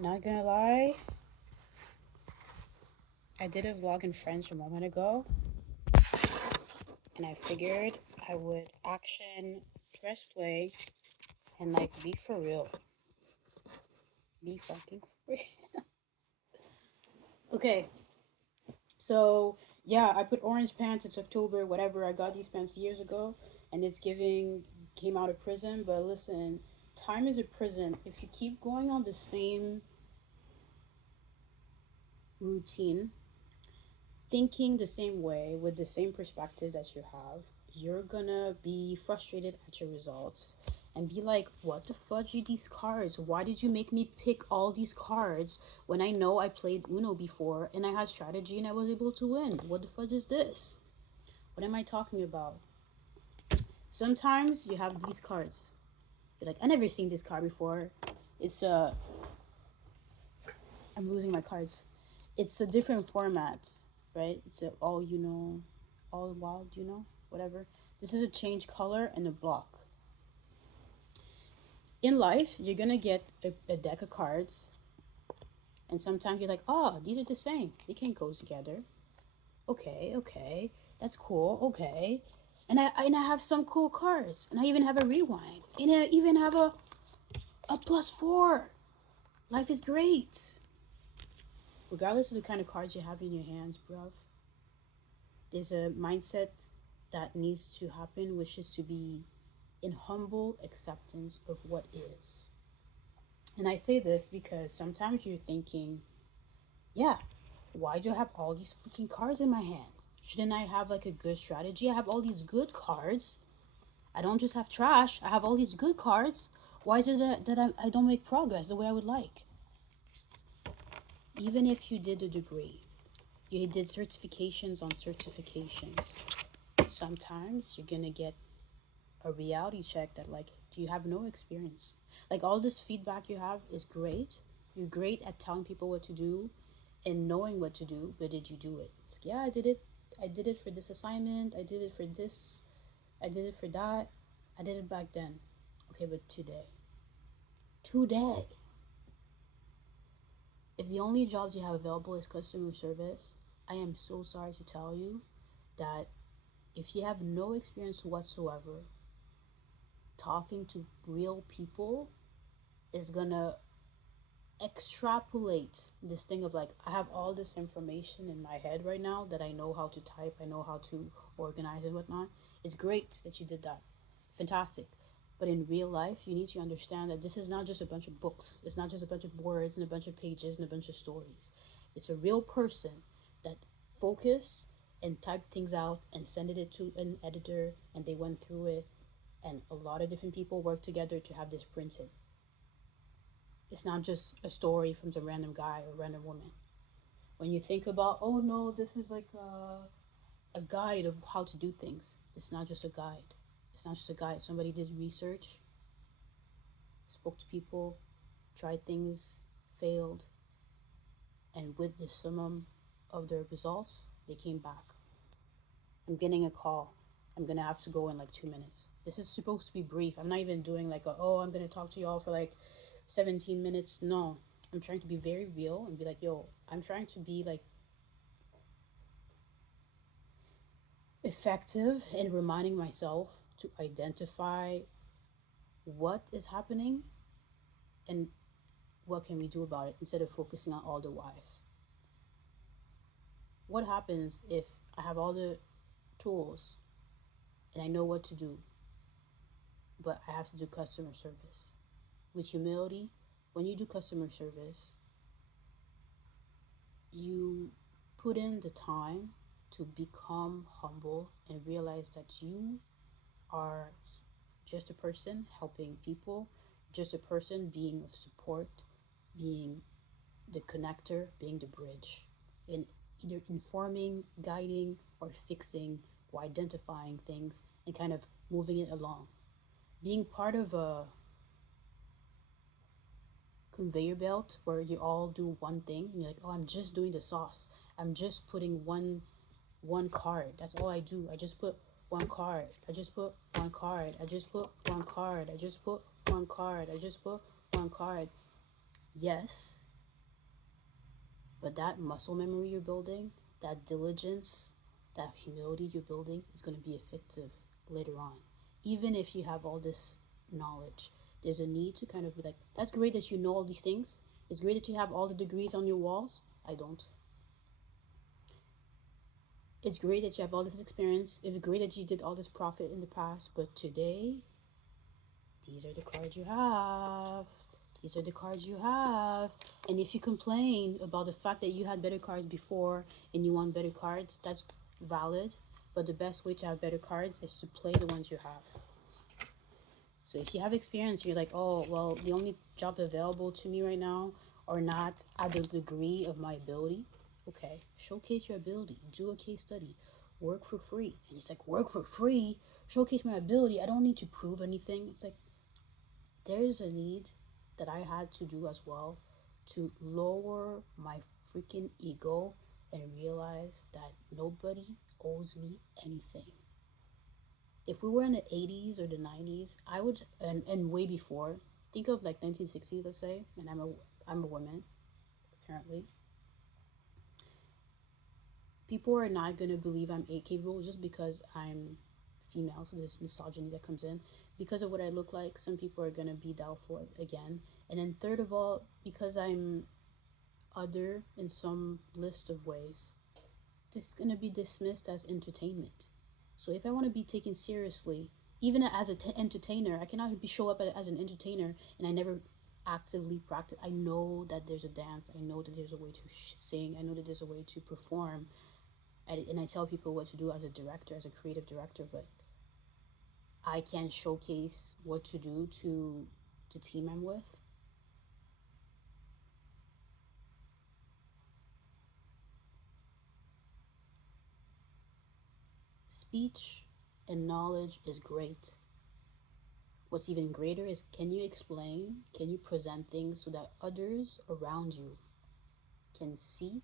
Not gonna lie, I did a vlog in French a moment ago, and I figured I would action press play and be for real. Be fucking for real. Okay, so yeah, I put orange pants. It's October, whatever. I got these pants years ago, and it's giving came out of prison. But listen, time is a prison. If you keep going on the same routine, thinking the same way with the same perspective that you have, you're gonna be frustrated at your results and be like, what the fudge are these cards? Why did you make me pick all these cards when I know I played Uno before and I had strategy and I was able to win? What the fudge is this? What am I talking about? Sometimes you have these cards. You're like, I never seen this card before. It's I'm losing my cards. It's a different format, right? It's a all wild, whatever. This is a change color and a block. In life, you're gonna get a deck of cards, and sometimes you're like, oh, these are the same. They can't go together. Okay, that's cool. Okay, and I have some cool cards, and I even have a rewind, and I even have a +4. Life is great, regardless of the kind of cards you have in your hands, bruv. There's a mindset that needs to happen, which is to be in humble acceptance of what is. And I say this because sometimes you're thinking, yeah, why do I have all these freaking cards in my hand? Shouldn't I have a good strategy? I have all these good cards. I don't just have trash, I have all these good cards. Why is it that I don't make progress the way I would like? Even if you did a degree, you did certifications on certifications, sometimes you're gonna get a reality check that do you have no experience. All this feedback you have is great. You're great at telling people what to do and knowing what to do, but did you do it? It's yeah, I did it for this assignment, I did it for this, I did it for that, I did it back then. Okay, but today, if the only jobs you have available is customer service, I am so sorry to tell you that if you have no experience whatsoever talking to real people, is gonna extrapolate this thing of I have all this information in my head right now that I know how to type, I know how to organize and whatnot. It's great that you did that. Fantastic. But in real life, you need to understand that this is not just a bunch of books. It's not just a bunch of words and a bunch of pages and a bunch of stories. It's a real person that focused and typed things out and sent it to an editor, and they went through it, and a lot of different people worked together to have this printed. It's not just a story from some random guy or random woman. When you think about, oh no, this is a guide of how to do things, it's not just a guide. It's not just a guide. Somebody did research, spoke to people, tried things, failed, and with the summum of their results, they came back. I'm getting a call. I'm gonna have to go in 2 minutes. This is supposed to be brief. I'm not even doing I'm gonna talk to y'all for 17 minutes. No, I'm trying to be very real and be like, yo, I'm trying to be effective in reminding myself to identify what is happening and what can we do about it instead of focusing on all the whys. What happens if I have all the tools and I know what to do, but I have to do customer service? With humility, when you do customer service, you put in the time to become humble and realize that you are just a person helping people, just a person being of support, being the connector, being the bridge, in either informing, guiding, or fixing or identifying things and kind of moving it along. Being part of a conveyor belt where you all do one thing and you're like, oh, I'm just doing the sauce. I'm just putting one card. That's all I do. I just put one card. I just put one card. I just put one card. I just put one card. I just put one card. Yes, But that muscle memory you're building, that diligence, that humility you're building is going to be effective later on. Even if you have all this knowledge, there's a need to kind of be like, that's great that you know all these things. It's great that you have all the degrees on your walls. I don't. It's great that you have all this experience. It's great that you did all this profit in the past. But today, these are the cards you have. These are the cards you have. And if you complain about the fact that you had better cards before and you want better cards, that's valid. But the best way to have better cards is to play the ones you have. So if you have experience, you're like, oh, well, the only jobs available to me right now are not at the degree of my ability. Okay, showcase your ability. Do a case study. Work for free. And it's like, work for free? Showcase my ability. I don't need to prove anything. It's like, there's a need that I had to do as well to lower my freaking ego and realize that nobody owes me anything. If we were in the 80s or the 90s, I would, and way before, think of like 1960s, let's say, and I'm a woman, apparently. People are not going to believe I'm capable just because I'm female, so there's misogyny that comes in. Because of what I look like, some people are going to be doubtful again. And then third of all, because I'm other in some list of ways, this is going to be dismissed as entertainment. So if I want to be taken seriously, even as an entertainer, I cannot show up as an entertainer and I never actively practice. I know that there's a dance. I know that there's a way to sing. I know that there's a way to perform. And I tell people what to do as a director, as a creative director, but I can't showcase what to do to the team I'm with. Speech and knowledge is great. What's even greater is, can you explain, can you present things so that others around you can see